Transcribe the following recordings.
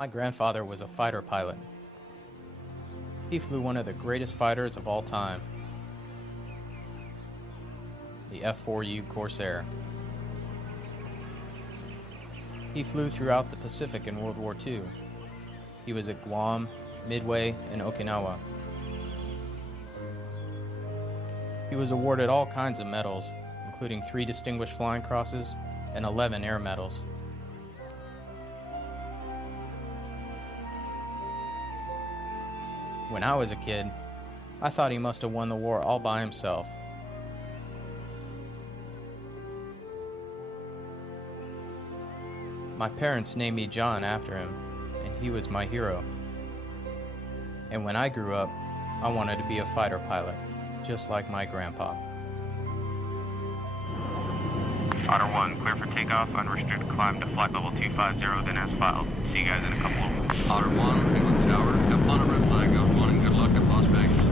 My grandfather was a fighter pilot. He flew one of the greatest fighters of all time, the F-4U Corsair. He flew throughout the Pacific in World War II. He was at Guam, Midway, and Okinawa. He was awarded all kinds of medals, including 3 Distinguished Flying Crosses and 11 Air Medals. When I was a kid, I thought he must have won the war all by himself. My parents named me John after him, and he was my hero. And when I grew up, I wanted to be a fighter pilot, just like my grandpa. Otter 1, clear for takeoff, unrestricted climb to flight level 250, then as filed. See you guys in a couple of weeks. Otter 1, England Tower, have fun at red flag, out 1, and good luck at Las Vegas.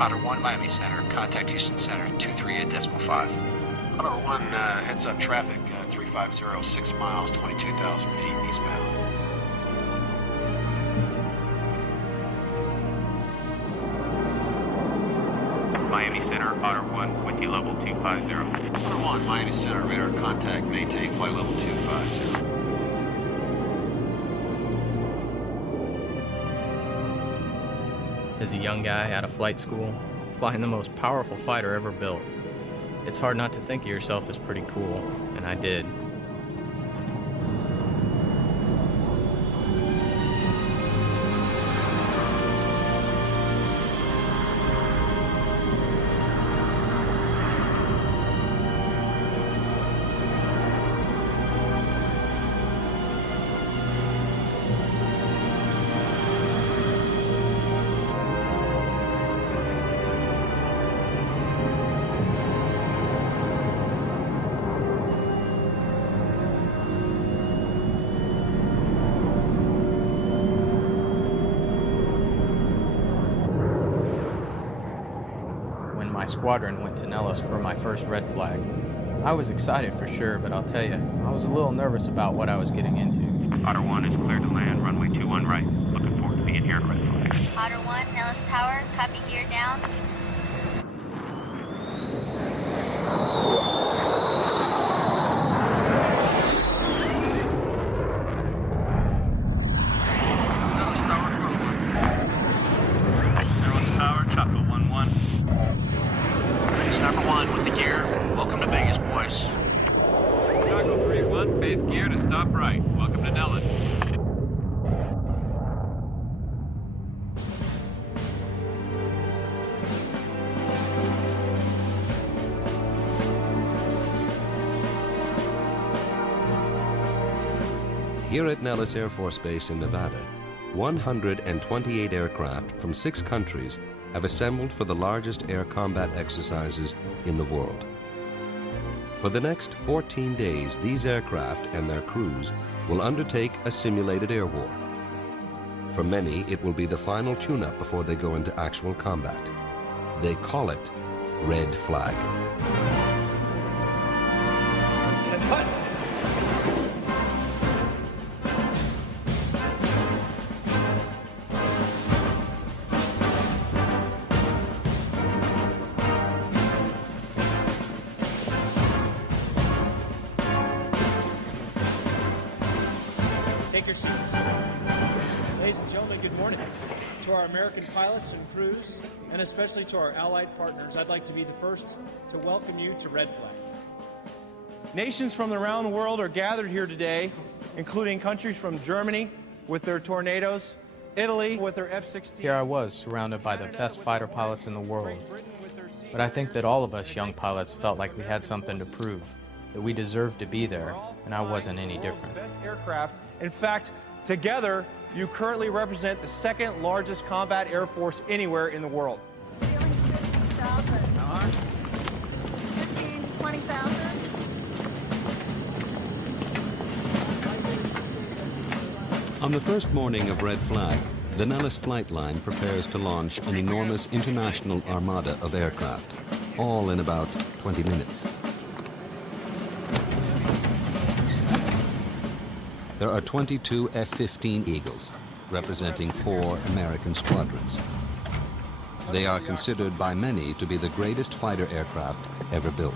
Otter 1, Miami Center. Contact Houston Center, 238.5. Otter 1, heads up traffic, 350, 6 miles, 22,000 feet eastbound. Miami Center, Otter 1, with you level 250. Otter 1, Miami Center, radar contact, maintain flight level 250. As a young guy out of flight school, flying the most powerful fighter ever built, it's hard not to think of yourself as pretty cool, and I did. My squadron went to Nellis for my first red flag. I was excited for sure, but I'll tell you, I was a little nervous about what I was getting into. Otter 1 is clear to land, runway 21 right. Looking forward to being here at red flag. Otter 1, Nellis Tower, copy gear down. Nellis Tower, Chaco 1-1. Number 1 with the gear. Welcome to Vegas, boys. Chaco 3-1, base gear to stop right. Welcome to Nellis. Here at Nellis Air Force Base in Nevada, 128 aircraft from 6 countries have assembled for the largest air combat exercises in the world. For the next 14 days, these aircraft and their crews will undertake a simulated air war. For many, it will be the final tune-up before they go into actual combat. They call it Red Flag. Take your seats. Ladies and gentlemen, good morning. To our American pilots and crews, and especially to our allied partners, I'd like to be the first to welcome you to Red Flag. Nations from around the world are gathered here today, including countries from Germany with their Tornadoes, Italy with their F-16. Here I was, surrounded by the best fighter pilots in the world. But I think that all of us young pilots felt like we had something to prove, that we deserved to be there, and I wasn't any different. The best aircraft In fact, together, you currently represent the second largest combat air force anywhere in the world. Ceiling's 15,000. 15 to 20,000. On the first morning of Red Flag, the Nellis flight line prepares to launch an enormous international armada of aircraft, all in about 20 minutes. There are 22 F-15 Eagles, representing 4 American squadrons. They are considered by many to be the greatest fighter aircraft ever built.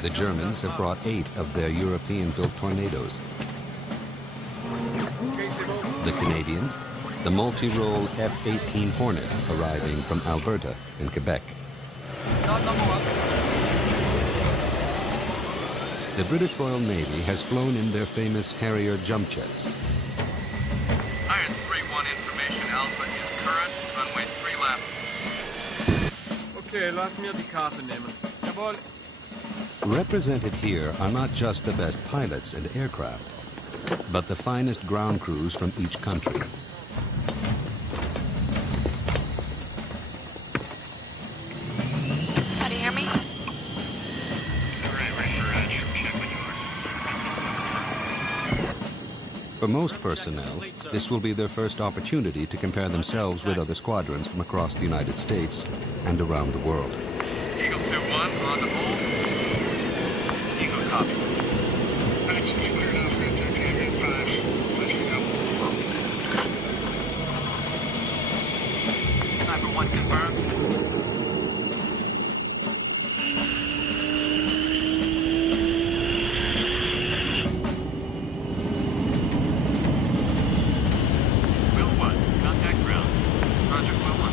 The Germans have brought 8 of their European-built Tornadoes. The Canadians, the multi-role F-18 Hornet, arriving from Alberta in Quebec. The British Royal Navy has flown in their famous Harrier jump jets. Iron 3-1 information. Alpha is current. Runway 3 left. Okay, lass mir die Karte nehmen. Jawohl. Represented here are not just the best pilots and aircraft, but the finest ground crews from each country. How do you hear me? For most personnel, this will be their first opportunity to compare themselves with other squadrons from across the United States and around the world. Eagle 2-1 on the hold. Eagle copy. Sniper 1 confirmed. Will 1, contact ground. Roger, Will 1.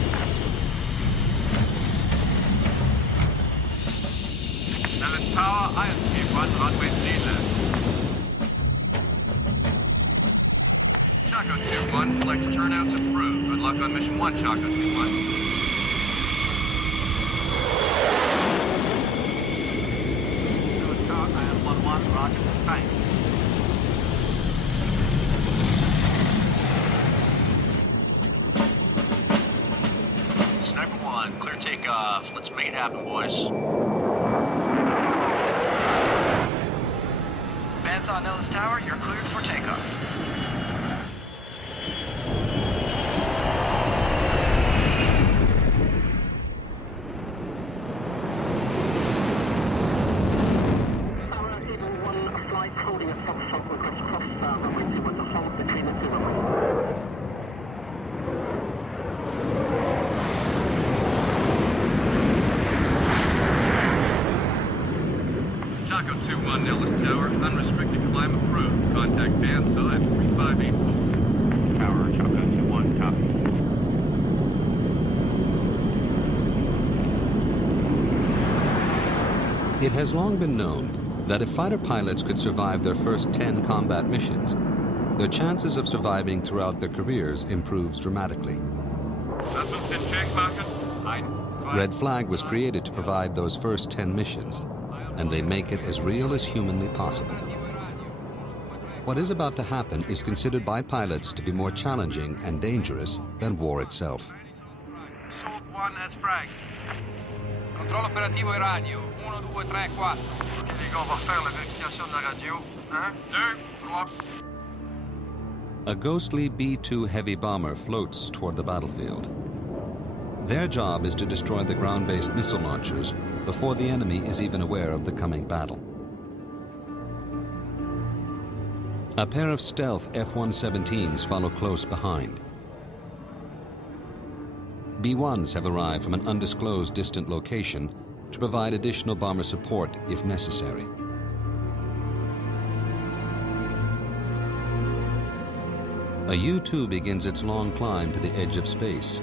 Nellis Tower, ISP-1, runway 3 left. Chaco 2-1, flex turnouts approved. Good luck on mission 1, Chaco 2-1. Nellis Tower, IS-11, roger, thanks. Sniper 1, clear takeoff. Let's make it happen, boys. Bands on Nellis Tower, you're cleared for takeoff. Chaco 2-1, Nellis Tower, unrestricted climb approved. Contact bandsaw at 3584. Tower, Chaco 2-1, copy. It has long been known that if fighter pilots could survive their first 10 combat missions, their chances of surviving throughout their careers improves dramatically. Lass uns den Check machen. Ein, zwei. Red Flag was created to provide those first 10 missions, and they make it as real as humanly possible. What is about to happen is considered by pilots to be more challenging and dangerous than war itself. Salt 1 has fragged. Controllo operativo e radio. 1, 2, 3, 4. Ok, les gars, on va faire la vérification de la radio. 1, 2, 3. A ghostly B-2 heavy bomber floats toward the battlefield. Their job is to destroy the ground-based missile launchers before the enemy is even aware of the coming battle. A pair of stealth F-117s follow close behind. B-1s have arrived from an undisclosed distant location to provide additional bomber support if necessary. A U-2 begins its long climb to the edge of space,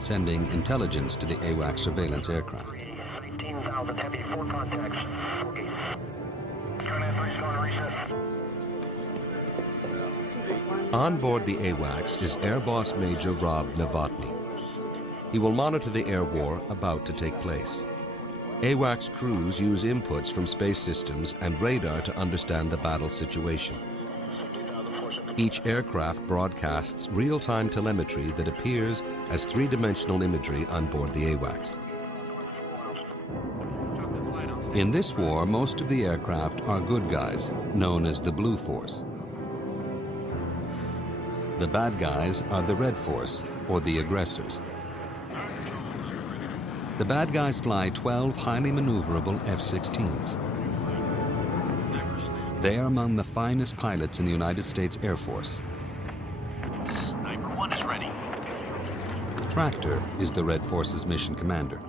sending intelligence to the AWACS surveillance aircraft. 18,000 heavy, 4 contacts. On board the AWACS is Air Boss Major Rob Novotny. He will monitor the air war about to take place. AWACS crews use inputs from space systems and radar to understand the battle situation. Each aircraft broadcasts real-time telemetry that appears as three-dimensional imagery on board the AWACS. In this war, most of the aircraft are good guys, known as the Blue Force. The bad guys are the Red Force, or the aggressors. The bad guys fly 12 highly maneuverable F-16s. They are among the finest pilots in the United States Air Force. Sniper 1 is ready. Tractor is the Red Force's mission commander.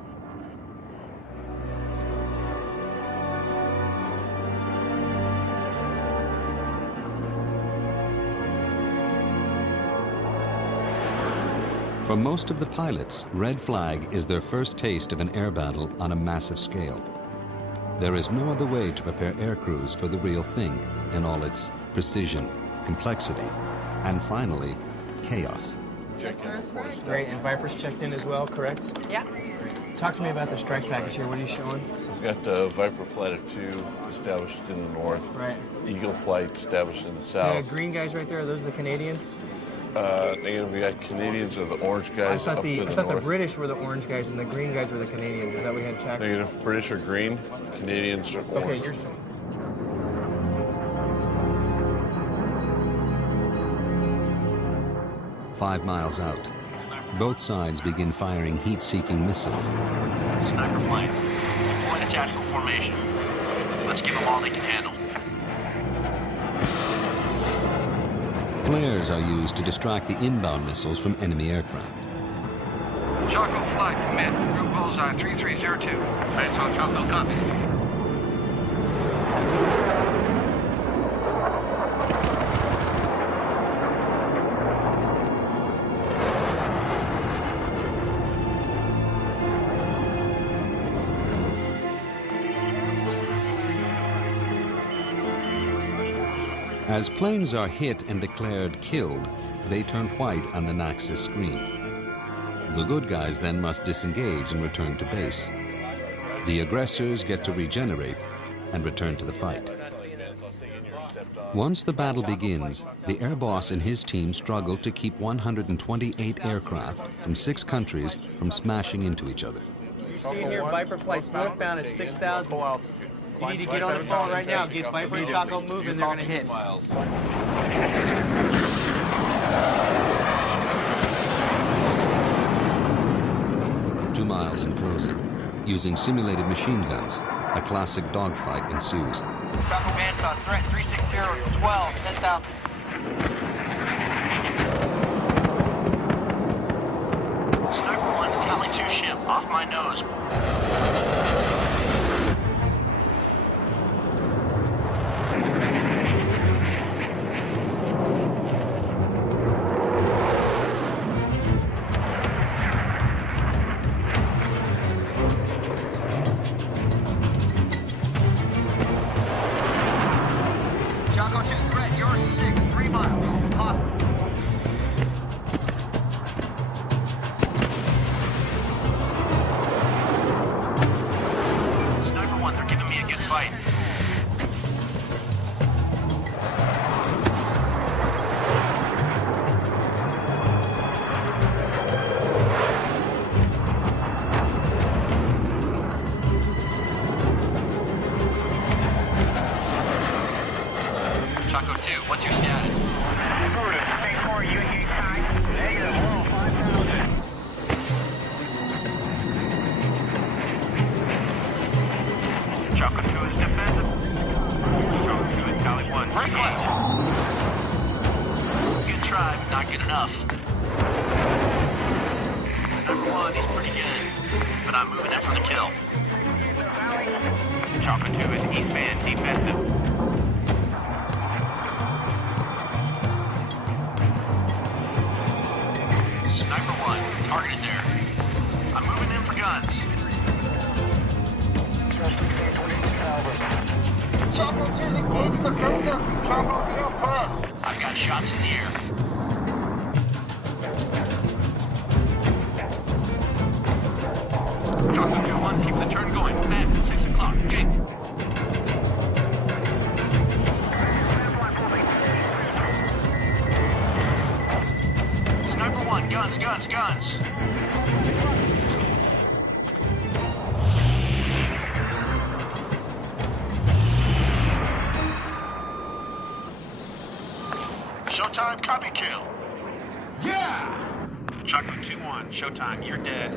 For most of the pilots, red flag is their first taste of an air battle on a massive scale. There is no other way to prepare air crews for the real thing in all its precision, complexity, and finally, chaos. Great, and Viper's checked in as well, correct? Yeah. Talk to me about the strike package here. What are you showing? We've got Viper Flight of 2 established in the north. Right. Eagle Flight established in the south. The green guys right there, are those the Canadians? Again, we got Canadians or the orange guys I up to the thought the north. British were the orange guys and the green guys were the Canadians. Is that we had checked? Negative. British are green, Canadians are orange. Okay, you're saying. "5 miles out, both sides begin firing heat-seeking missiles. Sniper flight. Deploying a tactical formation. Let's give them all they can handle. Flares are used to distract the inbound missiles from enemy aircraft. Choco Flight, commit. Group bullseye 3302. Right, so Choco copies. As planes are hit and declared killed, they turn white on the Naxos screen. The good guys then must disengage and return to base. The aggressors get to regenerate and return to the fight. Once the battle begins, the air boss and his team struggle to keep 128 aircraft from 6 countries from smashing into each other. You see here, Viper flights northbound at 6,000. You need to get on the phone right now. Get Viper and Choco moving. They're going to hit. 2 miles in closing. Using simulated machine guns, a classic dogfight ensues. Choco bandsaw threat 360 12 10,000. Sniper 1's Tally 2 ship off my nose. Choco 2 threat, you're 6, 3 miles. Hostile. Sniper 1, they're giving me a good fight. Choco 2, what's your status? Choco 2 is defensive. Choco 2 is Tally 1. Break left. Good try, but not good enough. Sniper 1, he's pretty good, but I'm moving in for the kill. Choco 2 is eastbound defensive. Sniper 1, targeted there. I'm moving in for guns. Choco 2's engaged the cruiser. Choco 2 press. I've got shots in the air. Choco 2-1, keep the turn going. Back. us. Showtime, copy kill. Yeah! Chocolate 2-1, Showtime, you're dead.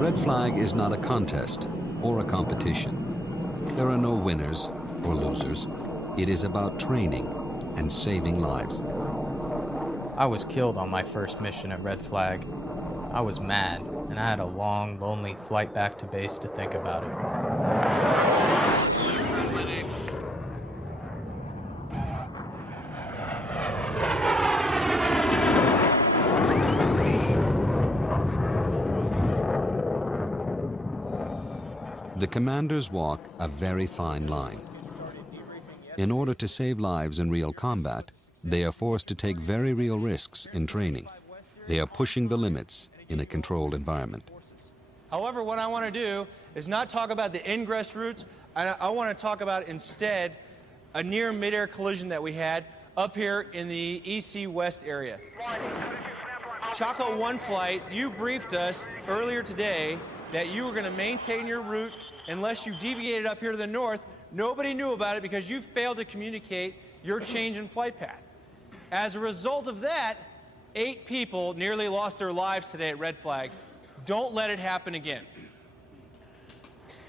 Red Flag is not a contest or a competition. There are no winners or losers. It is about training and saving lives. I was killed on my first mission at Red Flag. I was mad, and I had a long, lonely flight back to base to think about it. The commanders walk a very fine line. In order to save lives in real combat, they are forced to take very real risks in training. They are pushing the limits in a controlled environment. However, what I want to do is not talk about the ingress routes. I want to talk about instead a near mid-air collision that we had up here in the EC West area. Chaco 1 flight, you briefed us earlier today that you were going to maintain your route unless you deviated up here to the north. Nobody knew about it because you failed to communicate your change in flight path. As a result of that, 8 people nearly lost their lives today at Red Flag. Don't let it happen again.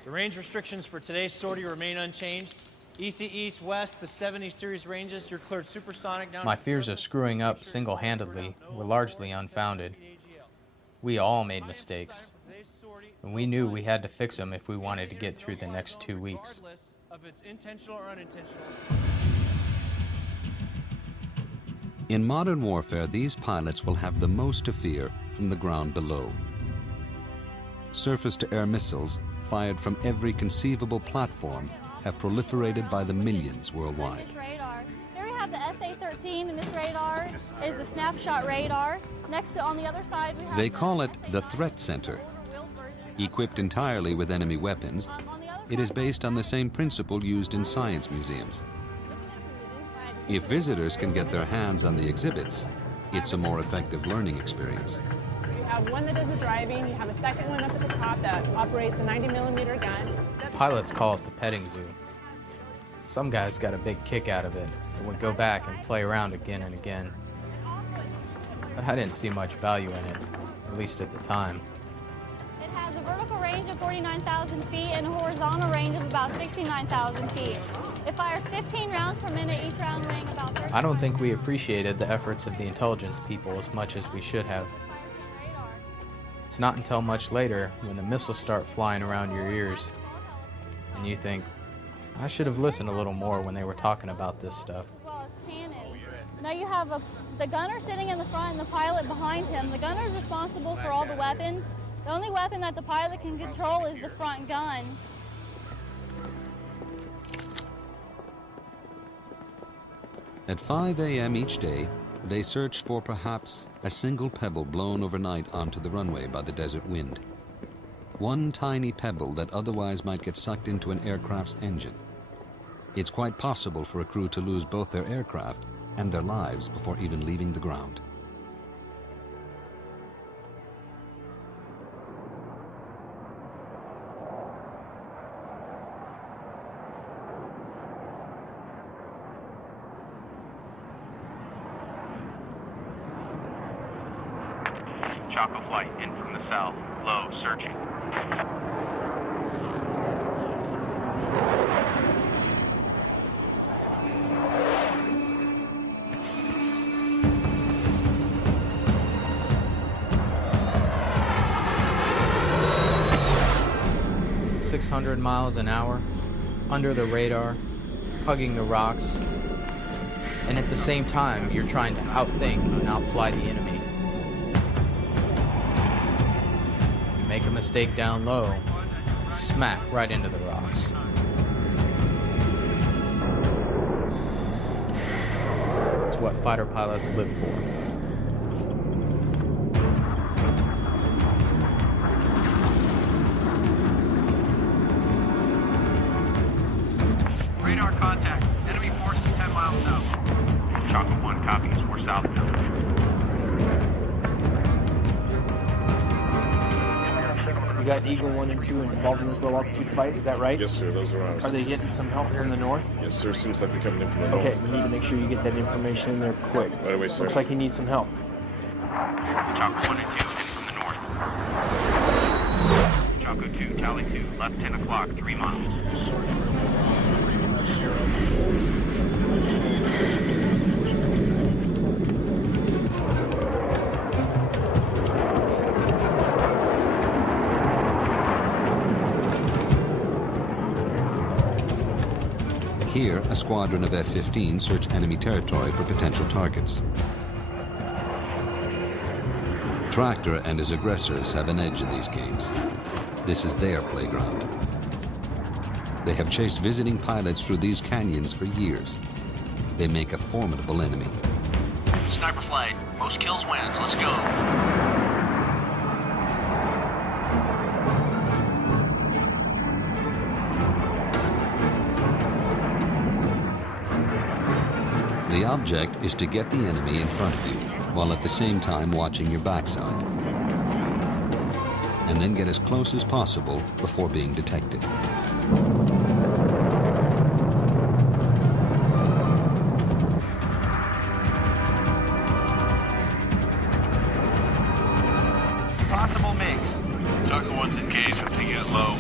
The range restrictions for today's sortie remain unchanged. EC East West, the 70 series ranges, you're cleared supersonic down. My fears of screwing up single-handedly were largely unfounded. We all made mistakes, and we knew we had to fix them if we wanted to get through the next 2 weeks. Regardless of its intentional or unintentional. In modern warfare, these pilots will have the most to fear from the ground below. Surface-to-air missiles, fired from every conceivable platform, have proliferated by the millions worldwide. Radar. Here we have the SA-13, and this radar is the snapshot radar. Next to, on the other side, we have They call it the Threat Center. Equipped entirely with enemy weapons, it is based on the same principle used in science museums. If visitors can get their hands on the exhibits, it's a more effective learning experience. You have one that does the driving, you have a second one up at the top that operates a 90mm gun. Pilots call it the petting zoo. Some guys got a big kick out of it and would go back and play around again and again. But I didn't see much value in it, at least at the time. It has a vertical range of 49,000 feet and a horizontal range of about 69,000 feet. It fires 15 rounds per minute, each round weighing about 30. I don't think we appreciated the efforts of the intelligence people as much as we should have. It's not until much later, when the missiles start flying around your ears, and you think, I should have listened a little more when they were talking about this stuff. Well, it's cannon. Now you have the gunner sitting in the front and the pilot behind him. The gunner is responsible for all the weapons. The only weapon that the pilot can control is the front gun. At 5 a.m. each day, they search for perhaps a single pebble blown overnight onto the runway by the desert wind. One tiny pebble that otherwise might get sucked into an aircraft's engine. It's quite possible for a crew to lose both their aircraft and their lives before even leaving the ground. Chaco flight in from the south. Low, searching. .600 miles an hour, under the radar, hugging the rocks, and at the same time, you're trying to outthink and outfly the enemy. Make a mistake down low, smack right into the rocks. It's what fighter pilots live for. Radar contact. Enemy forces 10 miles south. Chaco 1, copies. We're southbound. You got Eagle 1 and 2 involved in this low altitude fight, is that right? Yes, sir. Those are ours. Are they getting some help from the north? Yes, sir. Seems like they're coming in from the north. Okay, we need to make sure you get that information in there quick. Right away, sir. Looks like he needs some help. Chalco 1 and 2 in from the north. Chalco 2, Tally 2, left 10 o'clock, 3 miles. Here, a squadron of F-15 search enemy territory for potential targets. Tractor and his aggressors have an edge in these games. This is their playground. They have chased visiting pilots through these canyons for years. They make a formidable enemy. Sniper flight. Most kills wins. Let's go. The object is to get the enemy in front of you, while at the same time watching your backside. And then get as close as possible before being detected. Possible mix. Chalco 1's engaged. I'm taking it low.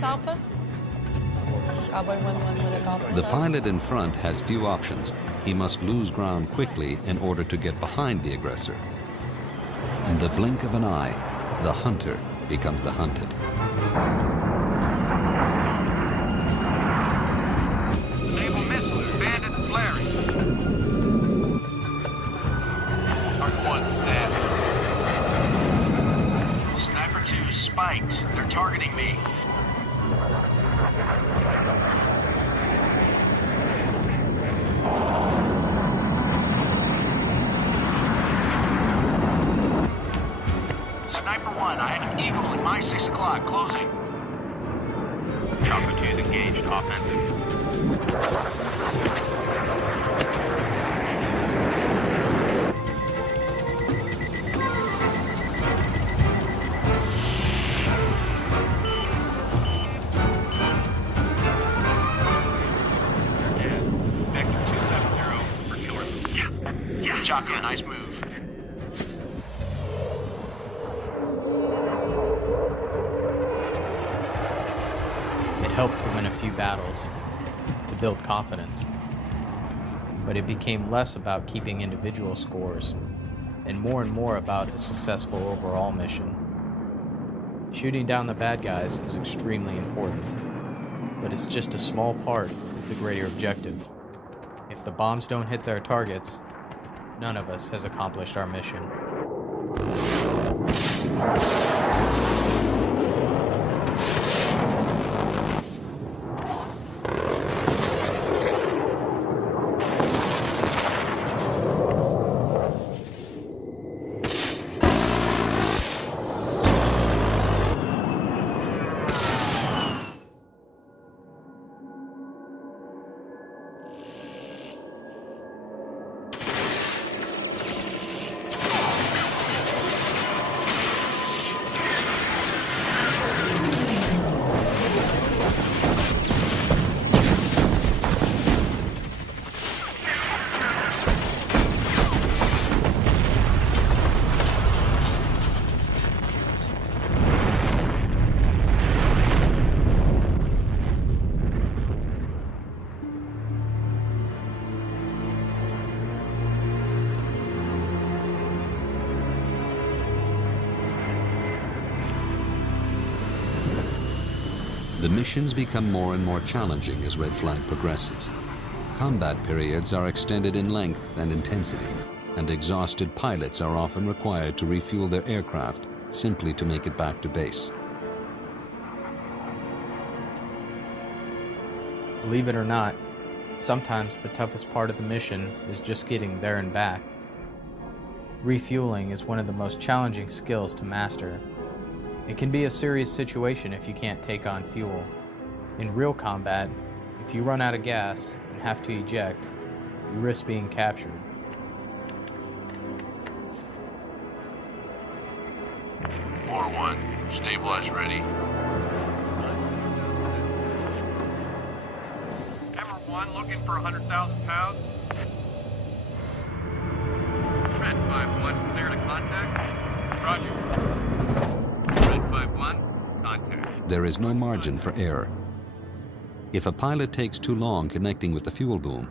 Alpha? Cowboy 1-1 with Alpha. The pilot in front has few options. He must lose ground quickly in order to get behind the aggressor. In the blink of an eye, the hunter becomes the hunted. Naval missiles, bandit flaring. Mark 1 snapped. Sniper 2 spiked. They're targeting me. Sniper 1, I have an Eagle at my 6 o'clock, closing. Chalco 2 is engaged, offensive. Chalco, nice move. It helped to win a few battles, to build confidence. But it became less about keeping individual scores, and more about a successful overall mission. Shooting down the bad guys is extremely important, but it's just a small part of the greater objective. If the bombs don't hit their targets, none of us has accomplished our mission. The missions become more and more challenging as Red Flag progresses. Combat periods are extended in length and intensity, and exhausted pilots are often required to refuel their aircraft simply to make it back to base. Believe it or not, Sometimes the toughest part of the mission is just getting there and back. Refueling is one of the most challenging skills to master. It can be a serious situation if you can't take on fuel. In real combat, if you run out of gas and have to eject, you risk being captured. R1, stabilize ready. Hammer 1 looking for 100,000 pounds. Red 5-1, clear to contact. Roger. Red 5-1, contact. There is no margin for error. If a pilot takes too long connecting with the fuel boom,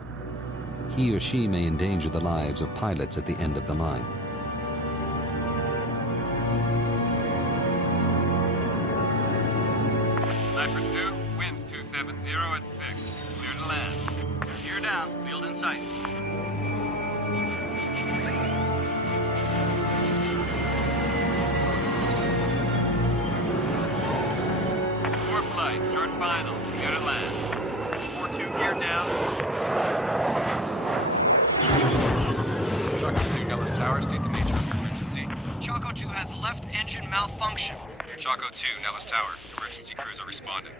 he or she may endanger the lives of pilots at the end of the line. Sniper 2, winds 270 at 6. Clear to land. Geared out, field in sight. Core flight, short final, clear to land. 4-2 geared down. Choco 2, Nellis Tower, state the nature of your emergency. Choco 2 has left engine malfunction. Choco 2, Nellis Tower, emergency crews are responding.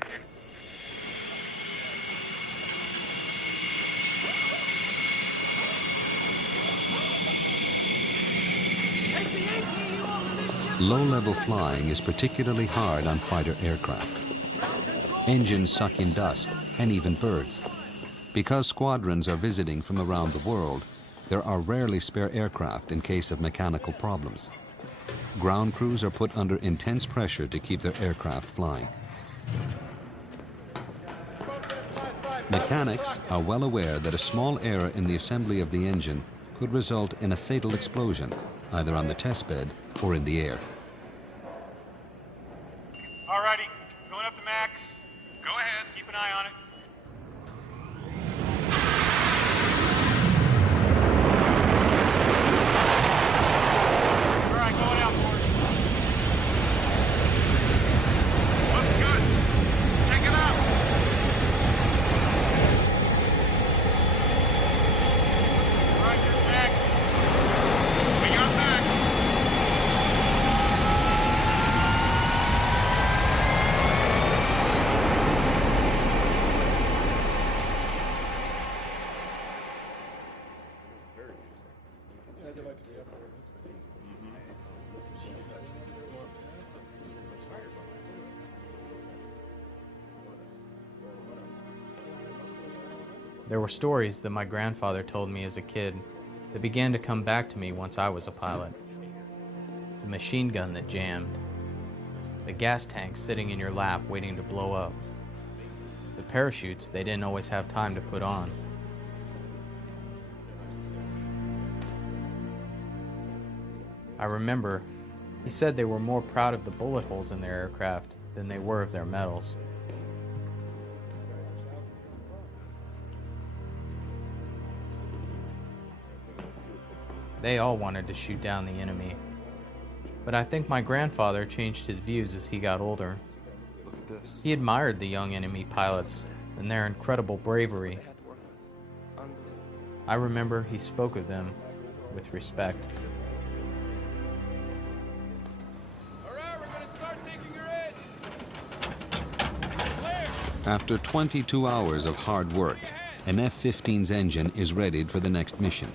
Low-level flying is particularly hard on fighter aircraft. Engines suck in dust and even birds. Because squadrons are visiting from around the world, there are rarely spare aircraft in case of mechanical problems. Ground crews are put under intense pressure to keep their aircraft flying. Mechanics are well aware that a small error in the assembly of the engine could result in a fatal explosion, either on the test bed or in the air. Alrighty, going up to max. Go ahead, keep an eye on it. Alright, going out for it. Looks good. Take it out. Alright, you're next. We got back. There were stories that my grandfather told me as a kid that began to come back to me once I was a pilot. The machine gun that jammed. The gas tank sitting in your lap waiting to blow up. The parachutes they didn't always have time to put on. I remember he said they were more proud of the bullet holes in their aircraft than they were of their medals. They all wanted to shoot down the enemy. But I think my grandfather changed his views as he got older. Look at this. He admired the young enemy pilots and their incredible bravery. I remember he spoke of them with respect. After 22 hours of hard work, an F-15's engine is readied for the next mission.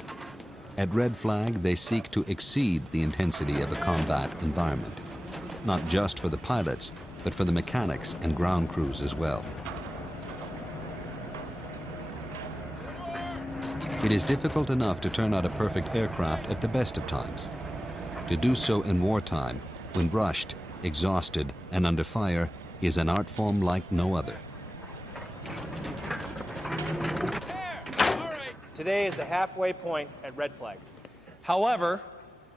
At Red Flag, they seek to exceed the intensity of a combat environment, not just for the pilots, but for the mechanics and ground crews as well. It is difficult enough to turn out a perfect aircraft at the best of times. To do so in wartime, when rushed, exhausted, and under fire, is an art form like no other. Today is the halfway point at Red Flag. However,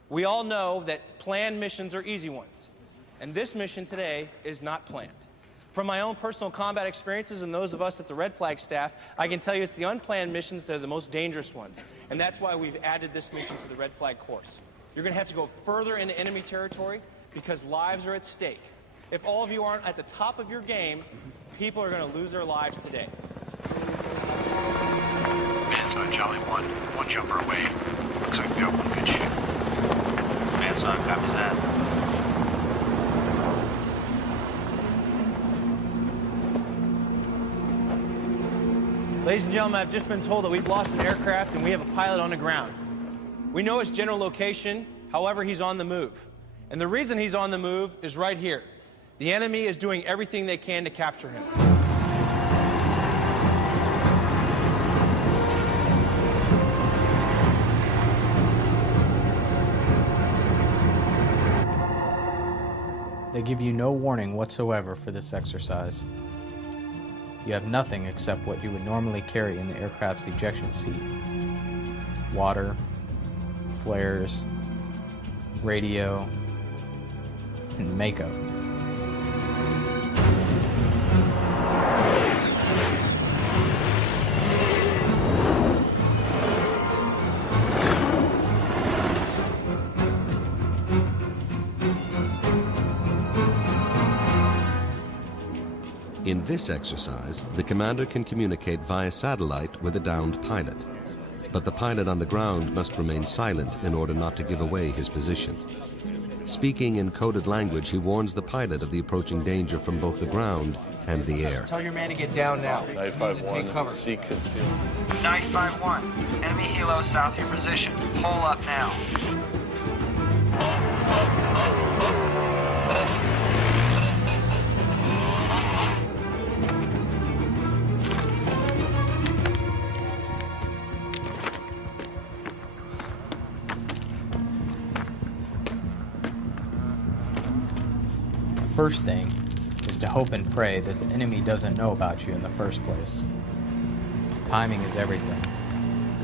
we all know that planned missions are easy ones. And this mission today is not planned. From my own personal combat experiences and those of us at the Red Flag staff, I can tell you it's the unplanned missions that are the most dangerous ones. And that's why we've added this mission to the Red Flag course. You're going to have to go further into enemy territory because lives are at stake. If all of you aren't at the top of your game, people are going to lose their lives today. Man's on Jolly 1, one jumper away. Looks like we got one good shoot. Man's on, copies that. Ladies and gentlemen, I've just been told that we've lost an aircraft and we have a pilot on the ground. We know his general location, however, he's on the move. And the reason he's on the move is right here. The enemy is doing everything they can to capture him. They give you no warning whatsoever for this exercise. You have nothing except what you would normally carry in the aircraft's ejection seat. Water, flares, radio, and makeup. In this exercise, the commander can communicate via satellite with a downed pilot. But the pilot on the ground must remain silent in order not to give away his position. Speaking in coded language, he warns the pilot of the approaching danger from both the ground and the air. Tell your man to get down now. He needs to take cover. Seek conceal. 951, enemy helo south of your position. Pull up now. First thing is to hope and pray that the enemy doesn't know about you in the first place. Timing is everything,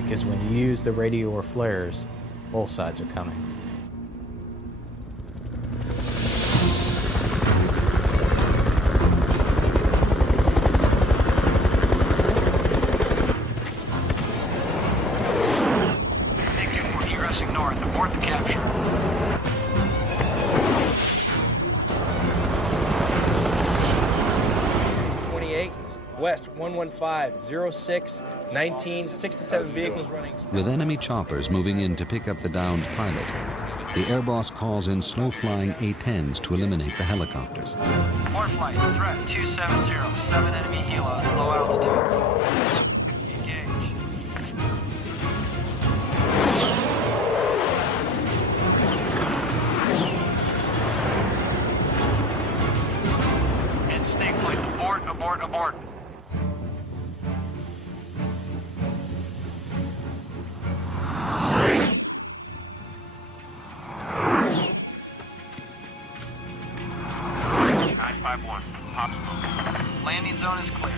because when you use the radio or flares, both sides are coming. Snake 2 more egressing north. Abort the capture. West 115, 06, 19, 67 vehicles running. With enemy choppers moving in to pick up the downed pilot, the air boss calls in slow-flying A-10s to eliminate the helicopters. More flight, threat 270, 7 enemy helos, low altitude. Engage. And snake flight, abort, abort, abort. Landing zone is clear.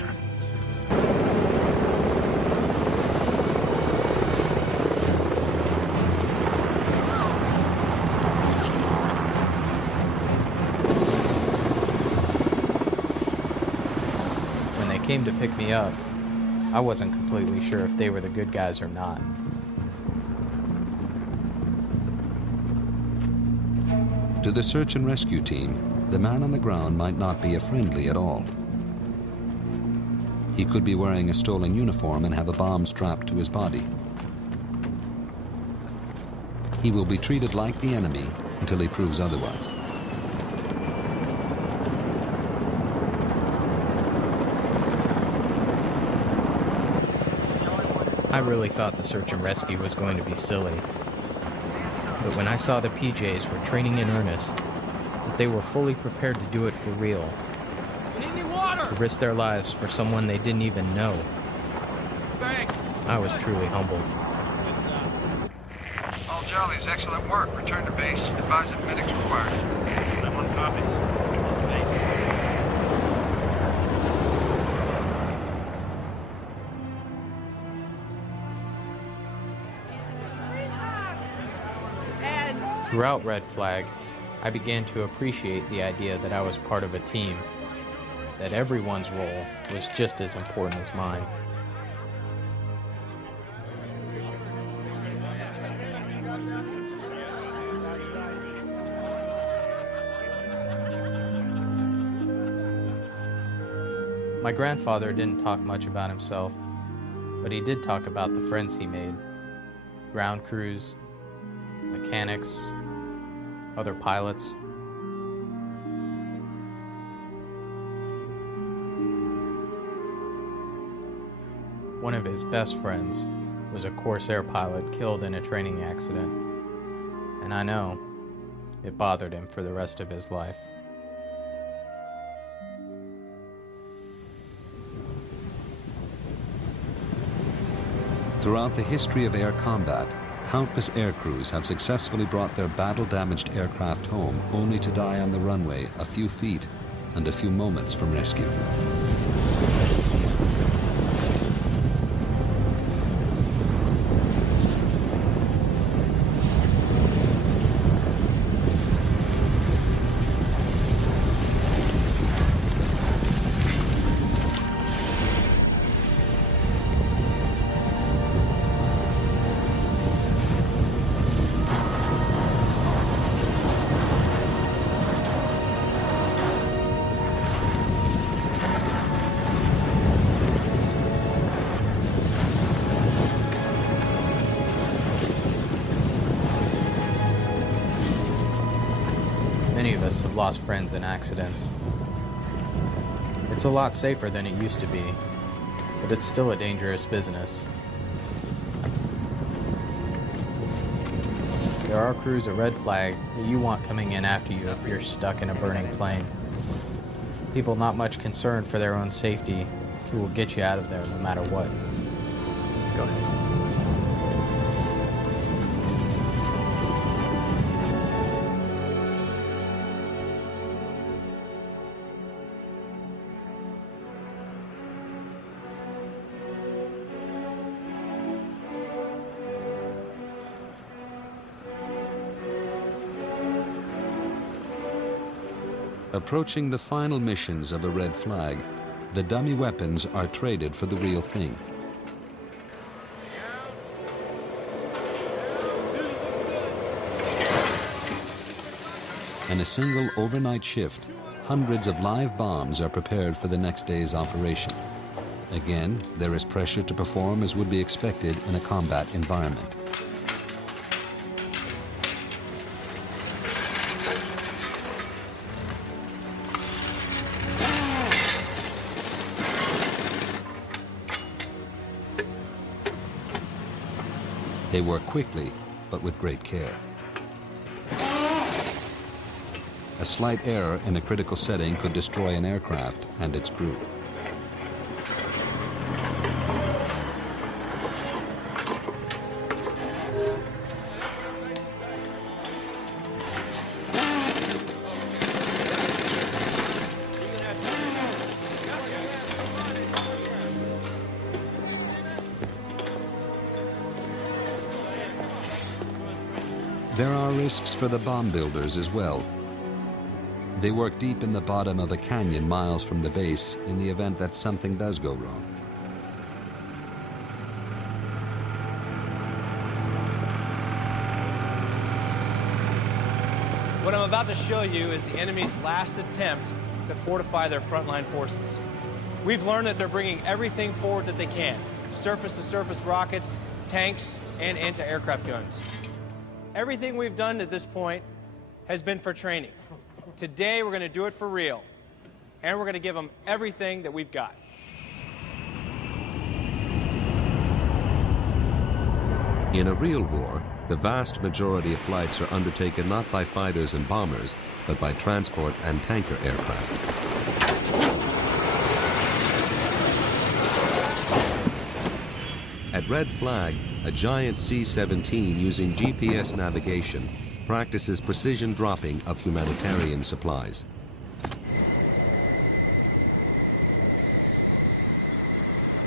When they came to pick me up, I wasn't completely sure if they were the good guys or not. To the search and rescue team, the man on the ground might not be a friendly at all. He could be wearing a stolen uniform and have a bomb strapped to his body. He will be treated like the enemy until he proves otherwise. I really thought the search and rescue was going to be silly. But when I saw the PJs were training in earnest, that they were fully prepared to do it for real, to risk their lives for someone they didn't even know, I was truly humbled. All Jollies, excellent work. Return to base. Advise if medics required. 91 copies. Throughout Red Flag, I began to appreciate the idea that I was part of a team, that everyone's role was just as important as mine. My grandfather didn't talk much about himself, But he did talk about the friends he made. Ground crews, mechanics, other pilots. One of his best friends was a Corsair pilot killed in a training accident, and I know it bothered him for the rest of his life. Throughout the history of air combat, countless air crews have successfully brought their battle-damaged aircraft home only to die on the runway a few feet and a few moments from rescue. Many of us have lost friends in accidents. It's a lot safer than it used to be, but it's still a dangerous business. There are crews at Red Flag that you want coming in after you if you're stuck in a burning plane. People not much concerned for their own safety who will get you out of there no matter what. Go ahead. Approaching the final missions of a Red Flag, the dummy weapons are traded for the real thing. In a single overnight shift, hundreds of live bombs are prepared for the next day's operation. Again, there is pressure to perform as would be expected in a combat environment. They work quickly, but with great care. A slight error in a critical setting could destroy an aircraft and its crew. There are risks for the bomb builders as well. They work deep in the bottom of a canyon miles from the base in the event that something does go wrong. What I'm about to show you is the enemy's last attempt to fortify their frontline forces. We've learned that they're bringing everything forward that they can. Surface-to-surface rockets, tanks, and anti-aircraft guns. Everything we've done to this point has been for training. Today, we're going to do it for real. And we're going to give them everything that we've got. In a real war, the vast majority of flights are undertaken not by fighters and bombers, but by transport and tanker aircraft. At Red Flag, a giant C-17 using GPS navigation practices precision dropping of humanitarian supplies.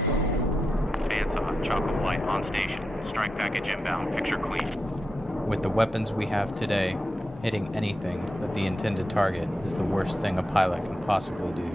Bandsaw, Chocolate Flight on station. Strike package inbound. Picture clean. With the weapons we have today, hitting anything but the intended target is the worst thing a pilot can possibly do.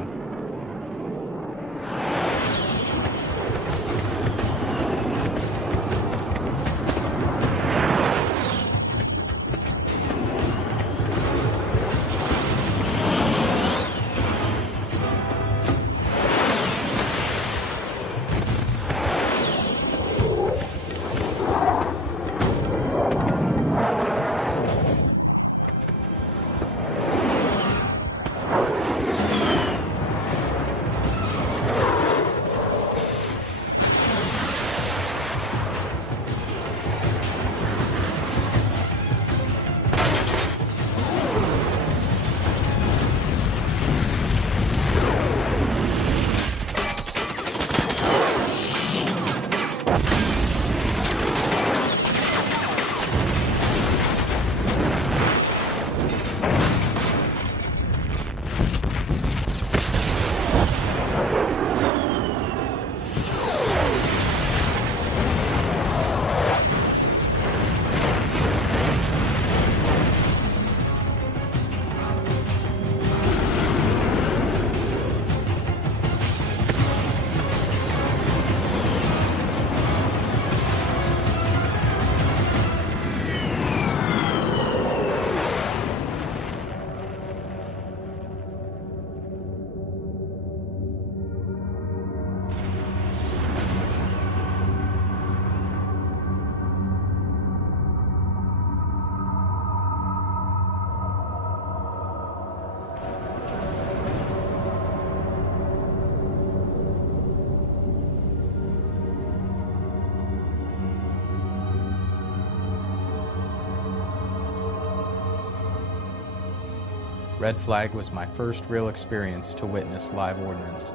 Red Flag was my first real experience to witness live ordnance,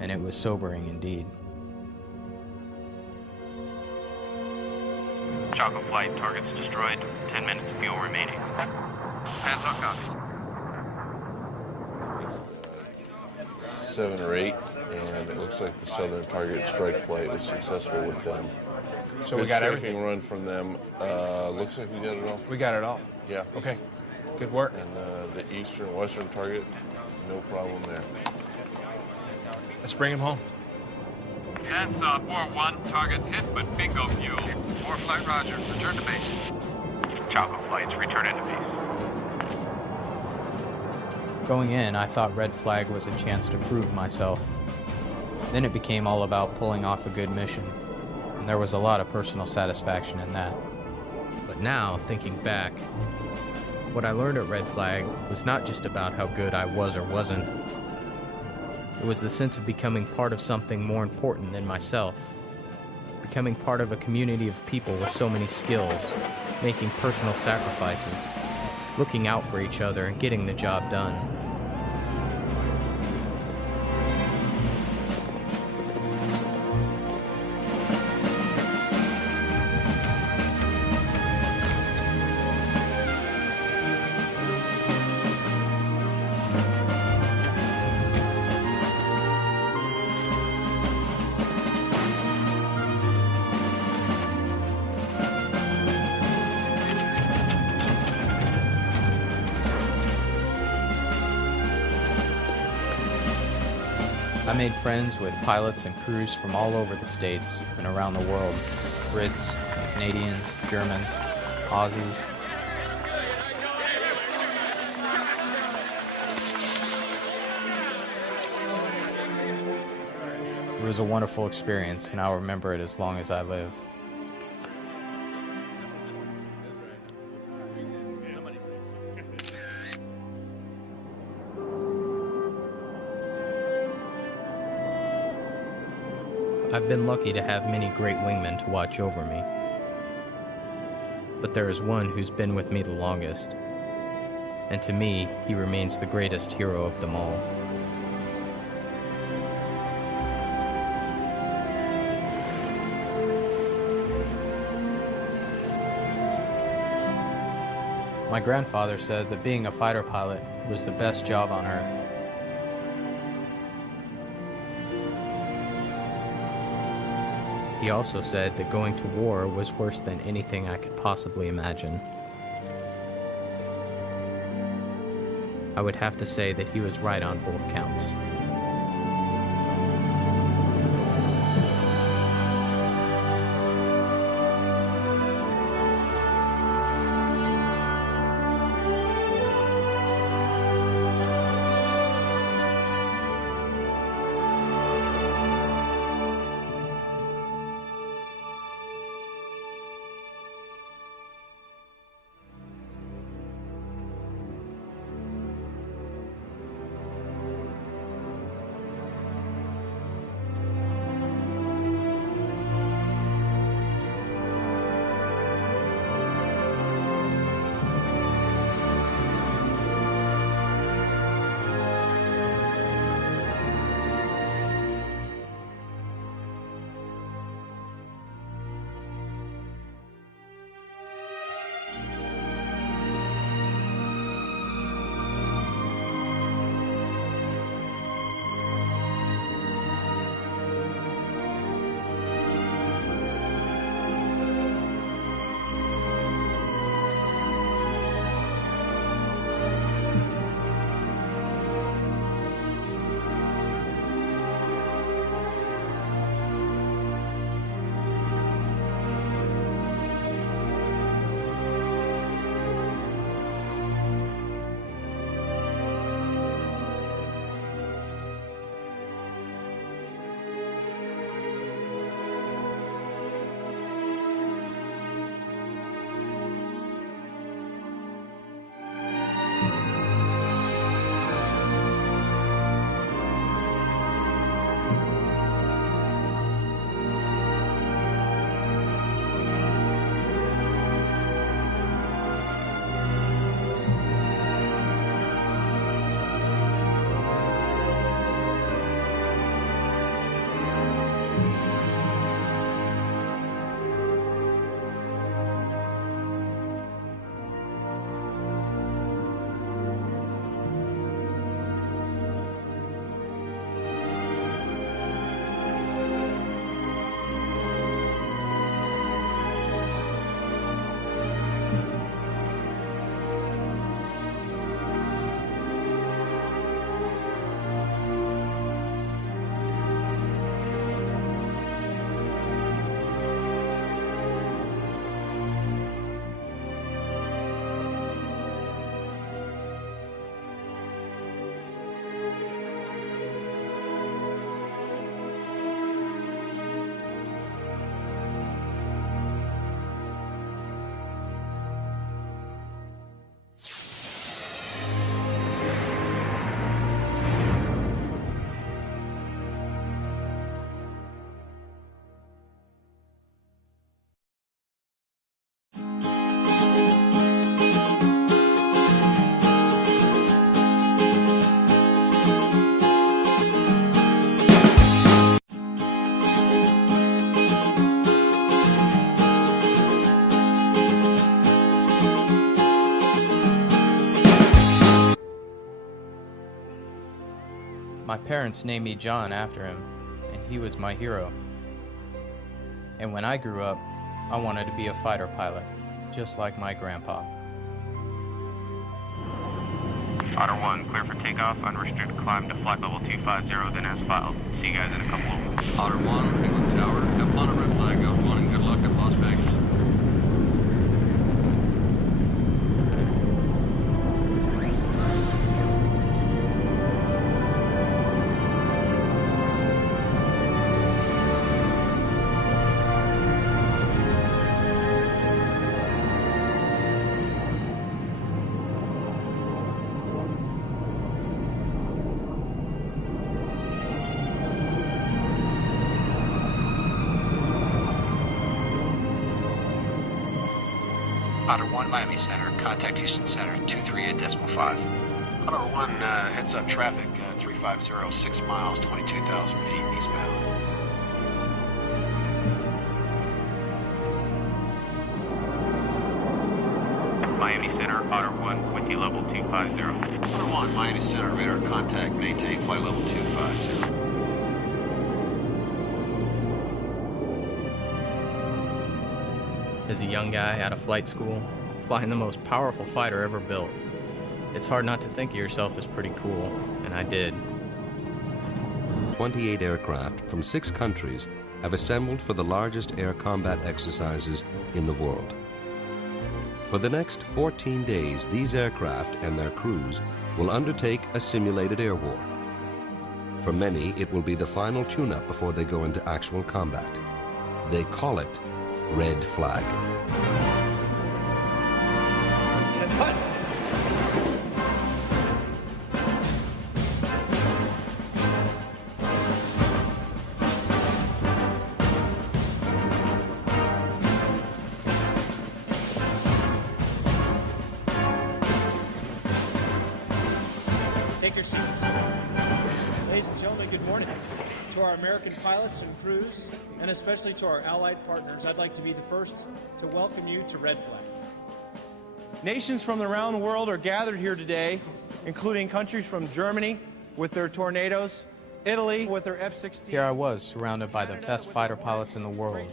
and it was sobering indeed. Choco flight, targets destroyed, 10 minutes fuel remaining. Hands on copies. 7 or 8, and it looks like the Southern Target Strike Flight was successful with them. So Good we got striking everything. run from them. Looks like we got it all. We got it all. Yeah. Okay. Good work. And the Eastern, Western Target, no problem there. Let's bring him home. Hands up, War 1. Targets hit, but bingo fuel. War flight, roger. Return to base. Choco flights, returning to base. Going in, I thought Red Flag was a chance to prove myself. Then it became all about pulling off a good mission, and there was a lot of personal satisfaction in that. But now, thinking back, what I learned at Red Flag was not just about how good I was or wasn't. It was the sense of becoming part of something more important than myself. Becoming part of a community of people with so many skills, making personal sacrifices, looking out for each other and getting the job done. I made friends with pilots and crews from all over the States and around the world. Brits, Canadians, Germans, Aussies. It was a wonderful experience, and I'll remember it as long as I live. I've been lucky to have many great wingmen to watch over me. But there is one who's been with me the longest. And to me, he remains the greatest hero of them all. My grandfather said that being a fighter pilot was the best job on Earth. He also said that going to war was worse than anything I could possibly imagine. I would have to say that he was right on both counts. My parents named me John after him, and he was my hero. And when I grew up, I wanted to be a fighter pilot, just like my grandpa. Otter 1, clear for takeoff, unrestricted climb to flight level 250, then as filed. See you guys in a couple of... Otter 1, England Tower, have fun at Red Flag, Otter 1, and good luck at Las Vegas. Otter 1, Miami Center. Contact Houston Center, 238.5. Otter 1, heads up traffic, 350, 6 miles, 22,000 feet eastbound. Miami Center, Otter 1, with you level 250. Otter 1, Miami Center, radar contact, maintain flight level 250. As a young guy out of flight school, flying the most powerful fighter ever built, it's hard not to think of yourself as pretty cool, and I did. 28 aircraft from 6 countries have assembled for the largest air combat exercises in the world. For the next 14 days, these aircraft and their crews will undertake a simulated air war. For many, it will be the final tune-up before they go into actual combat. They call it Red Flag. Take your seats. Ladies and gentlemen, good morning. To our American pilots and crews, and especially to our allied partners, I'd like to be the first to welcome you to Red Flag. Nations from around the world are gathered here today, including countries from Germany with their Tornadoes, Italy with their F-16. Here I was, surrounded by the best fighter pilots in the world.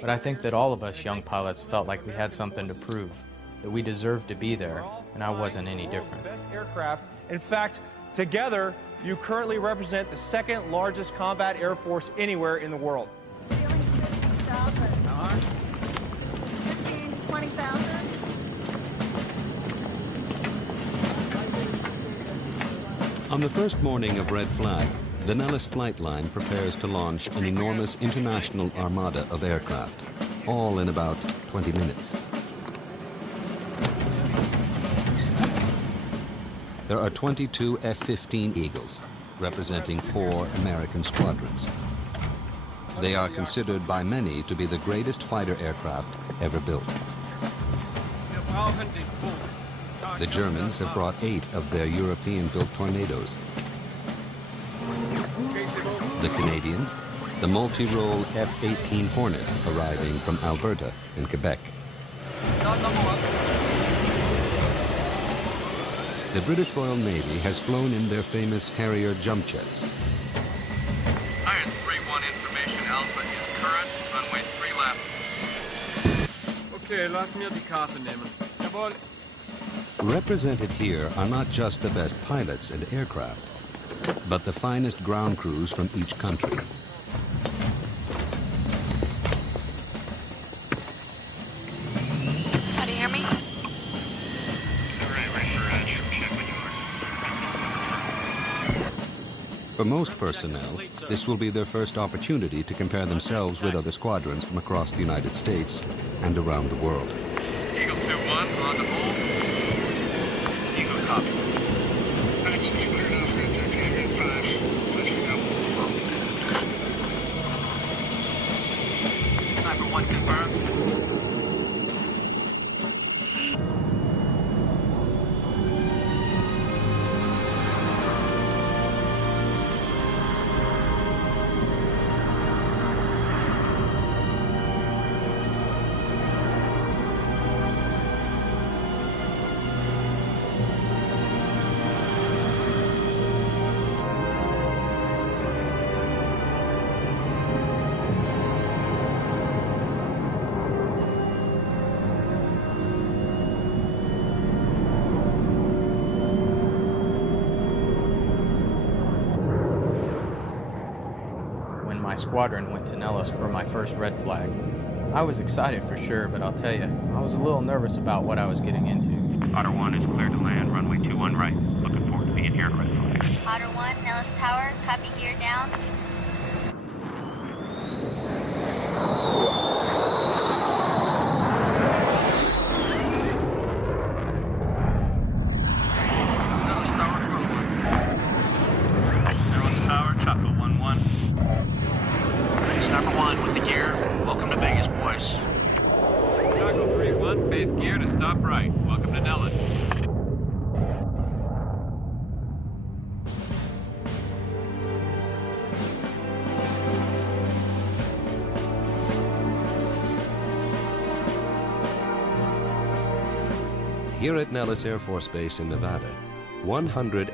But I think that all of us young pilots felt like we had something to prove, that we deserved to be there, and I wasn't any different. Best aircraft. In fact, together, you currently represent the second largest combat air force anywhere in the world. 15, 20,000. On the first morning of Red Flag, the Nellis flight line prepares to launch an enormous international armada of aircraft, all in about 20 minutes. There are 22 F-15 Eagles, representing 4 American squadrons. They are considered by many to be the greatest fighter aircraft ever built. The Germans have brought 8 of their European-built Tornadoes. The Canadians, the multi-role F-18 Hornet, arriving from Alberta in Quebec. The British Royal Navy has flown in their famous Harrier jump jets. Iron 3-1 information, Alpha is current, runway 3 left. Okay, lass mir die Karte nehmen. Jawohl. Represented here are not just the best pilots and aircraft, but the finest ground crews from each country. How do you hear me? For most personnel, this will be their first opportunity to compare themselves with other squadrons from across the United States and around the world. Eagle 2-1, on the move. Eagle copy. Sniper 1 confirmed. squadron went to Nellis for my first red flag. I was excited for sure, but I'll tell you, I was a little nervous about what I was getting into. Otter 1 is clear to land, runway 21 right. Looking forward to being here at red flag. Otter 1, Nellis Tower, copy gear down. Nellis Tower, Chaco 1-1. Sniper 1 with the gear. Welcome to Vegas, boys. Chaco 3-1, base gear to stop right. Welcome to Nellis. Here at Nellis Air Force Base in Nevada, 100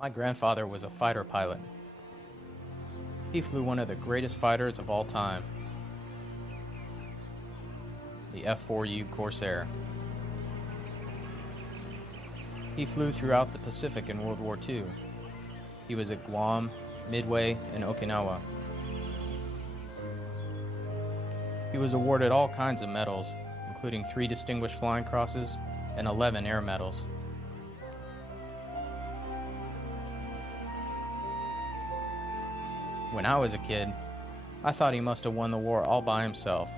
My grandfather was a fighter pilot. He flew one of the greatest fighters of all time, the F-4U Corsair. He flew throughout the Pacific in World War II. He was at Guam, Midway, and Okinawa. He was awarded all kinds of medals, including 3 Distinguished Flying Crosses and 11 Air Medals. When I was a kid, I thought he must have won the war all by himself.